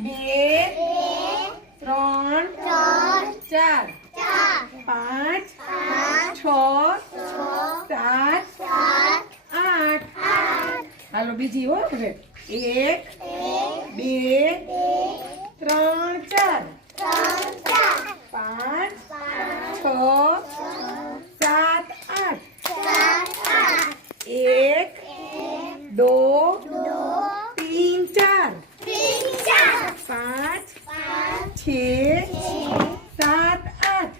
બે, ત્રણ, ચાર, પાંચ, છ, સાત, આઠ. હાલો બીજી હો હવે. 1, 2, 3, 4, 5, 6, 7, 8. 1, 2, 3, 4, 5, 6, 7, 8.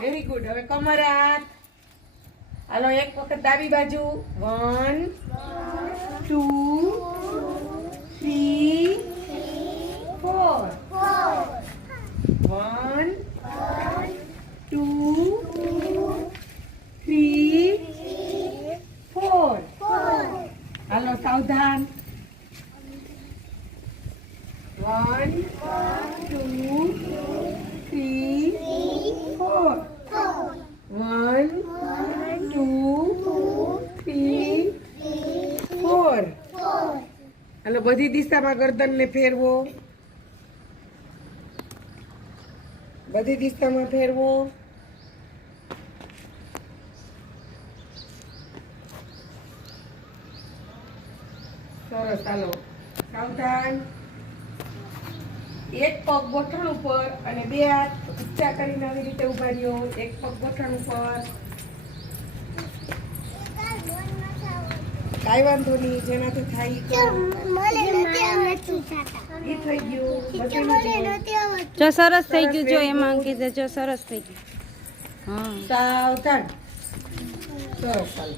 Very good. હવે કમર હાથ. હાલો એક વખત ડાબી બાજુ. 1, 2, 3, 4. 1, 2, 3, 4. હાલો સાવધાન. 1, 2, 3, 4. 1, 2, 3, 4. હાલો બધી દિશામાં ગરદનને ફેરવો. બધી દિશામાં ફેરવો. સરસ. હાલો સાવધાન. એક પગ ગોઠણ ઉપર અને બે હાથ ઊંચા કરીને આવી રીતે ઉભા રહ્યો. એક પગ ગોઠણ ઉપર. કાંઈ વાંધો નહીં, જેનાથી થાય ઈ કરો. ઈ થઈ ગયું. જો સરસ થઈ ગયું. જો એમાં અંકિત જો સરસ થઈ ગયું. હા સાવધાન. સરસ. ચાલો